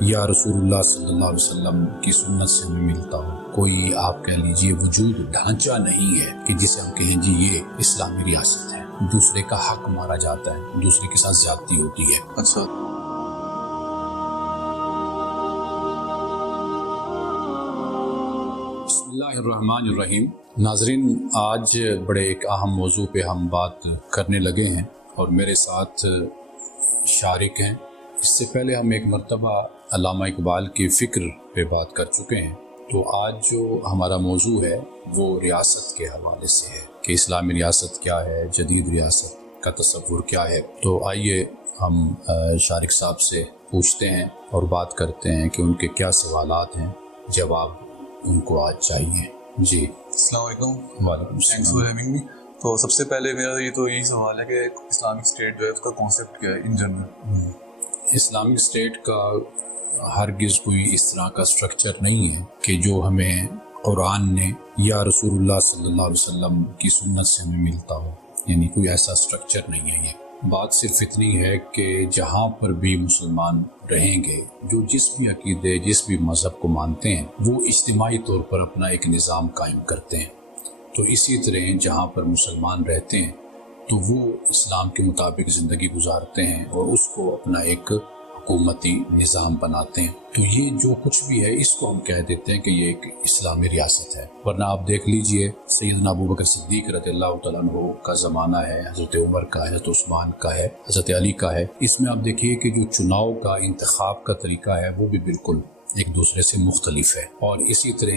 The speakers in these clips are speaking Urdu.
یا رسول اللہ صلی اللہ علیہ وسلم کی سنت سے میں ملتا ہوں۔ کوئی آپ کہہ لیجئے وجود ڈھانچہ نہیں ہے کہ جسے ہم کہیں جی یہ اسلامی ریاست ہے۔ دوسرے کا حق مارا جاتا ہے، دوسرے کے ساتھ زیادتی ہوتی ہے۔ اچھا، بسم اللہ الرحمن الرحیم۔ ناظرین، آج بڑے ایک اہم موضوع پہ ہم بات کرنے لگے ہیں اور میرے ساتھ شارک ہیں۔ اس سے پہلے ہم ایک مرتبہ علامہ اقبال کی فکر پہ بات کر چکے ہیں، تو آج جو ہمارا موضوع ہے وہ ریاست کے حوالے سے ہے کہ اسلامی ریاست کیا ہے، جدید ریاست کا تصور کیا ہے۔ تو آئیے ہم شارک صاحب سے پوچھتے ہیں اور بات کرتے ہیں کہ ان کے کیا سوالات ہیں، جواب ان کو آج چاہیے۔ جی السلام علیکم، وعلیکم تھینکس فار السلام۔ Having me. تو سب سے پہلے میرا یہی سوال ہے کہ اسلامک اسٹیٹ جو ہے اس کا کانسیپٹ کیا ہے ان جنرل؟ اسلامک اسٹیٹ کا ہرگز کوئی اس طرح کا سٹرکچر نہیں ہے کہ جو ہمیں قرآن نے یا رسول اللہ صلی اللہ علیہ وسلم کی سنت سے ہمیں ملتا ہو، یعنی کوئی ایسا سٹرکچر نہیں ہے۔ یہ بات صرف اتنی ہے کہ جہاں پر بھی مسلمان رہیں گے، جو جس بھی عقیدے جس بھی مذہب کو مانتے ہیں، وہ اجتماعی طور پر اپنا ایک نظام قائم کرتے ہیں۔ تو اسی طرح جہاں پر مسلمان رہتے ہیں تو وہ اسلام کے مطابق زندگی گزارتے ہیں اور اس کو اپنا ایک حکومتی نظام بناتے ہیں۔ تو یہ جو کچھ بھی ہے اس کو ہم کہہ دیتے ہیں کہ یہ ایک اسلامی ریاست ہے۔ ورنہ آپ دیکھ لیجئے سیدنا ابوبکر صدیق رضی اللہ تعالیٰ عنہ کا زمانہ ہے، حضرت عمر کا ہے، حضرت عثمان کا ہے، حضرت علی کا ہے۔ اس میں آپ دیکھیے کہ جو چناؤ کا انتخاب کا طریقہ ہے وہ بھی بالکل ایک دوسرے سے مختلف ہے، اور اسی طرح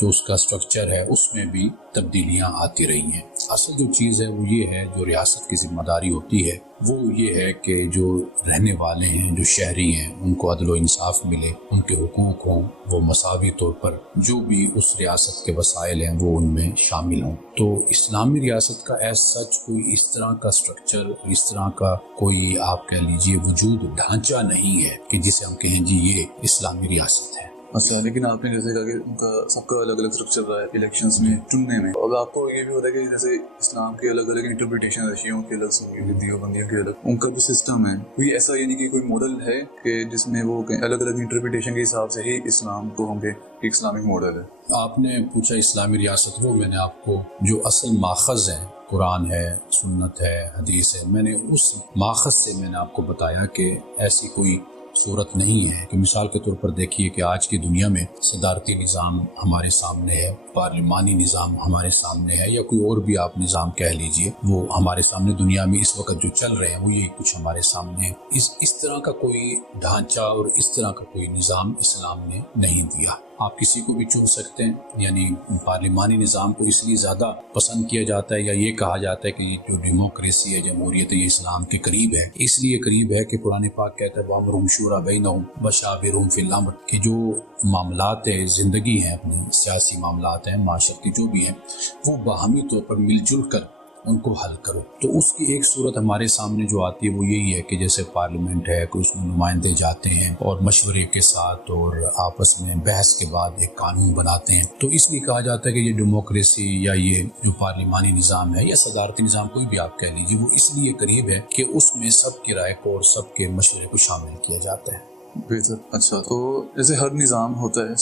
جو اس کا سٹرکچر ہے اس میں بھی تبدیلیاں آتی رہی ہیں۔ اصل جو چیز ہے وہ یہ ہے، جو ریاست کی ذمہ داری ہوتی ہے وہ یہ ہے کہ جو رہنے والے ہیں، جو شہری ہیں، ان کو عدل و انصاف ملے، ان کے حقوق ہوں، وہ مساوی طور پر جو بھی اس ریاست کے وسائل ہیں وہ ان میں شامل ہوں۔ تو اسلامی ریاست کا ایز سچ کوئی اس طرح کا سٹرکچر، اس طرح کا کوئی آپ کہہ لیجئے وجود ڈھانچہ نہیں ہے کہ جسے ہم کہیں جی یہ اسلامی ریاست ہے۔ اچھا، لیکن آپ نے جیسے کہا کہ ان کا سب کا الگ الگ اسٹرکچر رہا ہے الیکشنز میں چننے میں، اور آپ کو یہ بھی ہوتا ہے کہ جیسے اسلام کے الگ الگ انٹرپریٹیشن ہے، شیعوں کے الگ، سنیوں کے، دیوبندیوں کے الگ، ان کا جو سسٹم ہے کوئی ایسا، یعنی کہ کوئی ماڈل ہے کہ جس میں وہ الگ الگ انٹرپریٹیشن کے حساب سے ہی اسلام کو ہم کہ اسلامک ماڈل ہے؟ آپ نے پوچھا اسلامی ریاست، وہ میں نے آپ کو جو اصل ماخذ ہے، قرآن ہے، سنت ہے، حدیث ہے، میں نے اس ماخذ سے میں نے آپ کو بتایا کہ ایسی کوئی صورت نہیں ہے کہ مثال کے طور پر دیکھیے کہ آج کی دنیا میں صدارتی نظام ہمارے سامنے ہے، پارلیمانی نظام ہمارے سامنے ہے، یا کوئی اور بھی آپ نظام کہہ لیجئے، وہ ہمارے سامنے دنیا میں اس وقت جو چل رہے ہیں وہ یہی کچھ ہمارے سامنے ہے۔ اس طرح کا کوئی ڈھانچہ اور اس طرح کا کوئی نظام اسلام نے نہیں دیا۔ آپ کسی کو بھی چن سکتے ہیں، یعنی پارلیمانی نظام کو اس لیے زیادہ پسند کیا جاتا ہے یا یہ کہا جاتا ہے کہ یہ جو ڈیموکریسی ہے، جمہوریت ہے، یہ اسلام کے قریب ہے۔ اس لیے قریب ہے کہ قرآن پاک کہتا ہے وَأَمْرُهُمْ شُورَىٰ بَيْنَهُمْ وَشَاوِرْهُمْ فِي الْأَمْرِ، کہ جو معاملات ہے، زندگی ہیں، اپنی سیاسی معاملات ہیں، معاشرتی جو بھی ہیں، وہ باہمی طور پر مل جل کر ان کو حل کرو۔ تو اس کی ایک صورت ہمارے سامنے جو آتی ہے وہ یہی ہے کہ جیسے پارلیمنٹ ہے، کہ اس میں نمائندے جاتے ہیں اور مشورے کے ساتھ اور آپس میں بحث کے بعد ایک قانون بناتے ہیں۔ تو اس لیے کہا جاتا ہے کہ یہ ڈیموکریسی یا یہ جو پارلیمانی نظام ہے یا صدارتی نظام کوئی بھی آپ کہہ لیجیے، وہ اس لیے قریب ہے کہ اس میں سب کی رائے کو اور سب کے مشورے کو شامل کیا جاتا ہے۔ بہتر۔ اچھا، تو جیسے ہر نظام ہوتا ہے،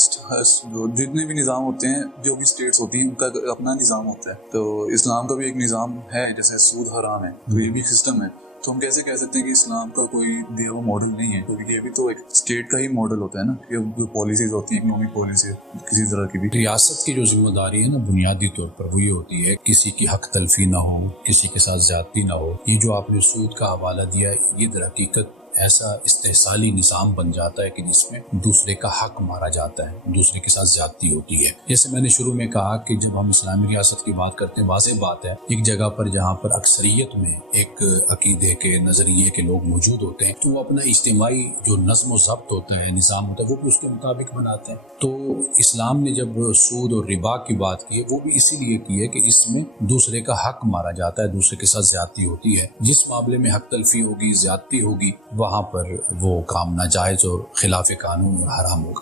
جتنے بھی نظام ہوتے ہیں، جو بھی اسٹیٹس ہوتی ہیں ان کا اپنا نظام ہوتا ہے، تو اسلام کا بھی ایک نظام ہے، جیسے سود حرام ہے، تو یہ بھی سسٹم ہے۔ تو ہم کیسے کہہ سکتے ہیں کہ اسلام کا کوئی دیا ہوا ماڈل نہیں ہے، کیونکہ یہ بھی تو ایک اسٹیٹ کا ہی ماڈل ہوتا ہے نا، کہ جو پالیسیز ہوتی ہیں، اکنامک پالیسی کسی طرح کی بھی۔ ریاست کی جو ذمہ داری ہے نا بنیادی طور پر وہ یہ ہوتی ہے کسی کی حق تلفی نہ ہو، کسی کے ساتھ زیادتی نہ ہو۔ یہ جو آپ نے سود کا حوالہ دیا، یہ در حقیقت ایسا استحصالی نظام بن جاتا ہے کہ جس میں دوسرے کا حق مارا جاتا ہے، دوسرے کے ساتھ زیادتی ہوتی ہے۔ جیسے میں نے شروع میں کہا کہ جب ہم اسلامی ریاست کی بات کرتے ہیں، واضح بات ہے ایک جگہ پر جہاں پر اکثریت میں ایک عقیدے کے، نظریے کے لوگ موجود ہوتے ہیں، تو وہ اپنا اجتماعی جو نظم و ضبط ہوتا ہے، نظام ہوتا ہے، وہ بھی اس کے مطابق بناتے ہیں۔ تو اسلام نے جب سود اور ربا کی بات کی ہے، وہ بھی اسی لیے کی ہے کہ اس میں دوسرے کا حق مارا جاتا ہے، دوسرے کے ساتھ زیادتی ہوتی ہے۔ جس معاملے میں حق تلفی ہوگی، زیادتی ہوگی، وہاں پر وہ کام ناجائز اور خلاف قانون اور حرام ہوگا۔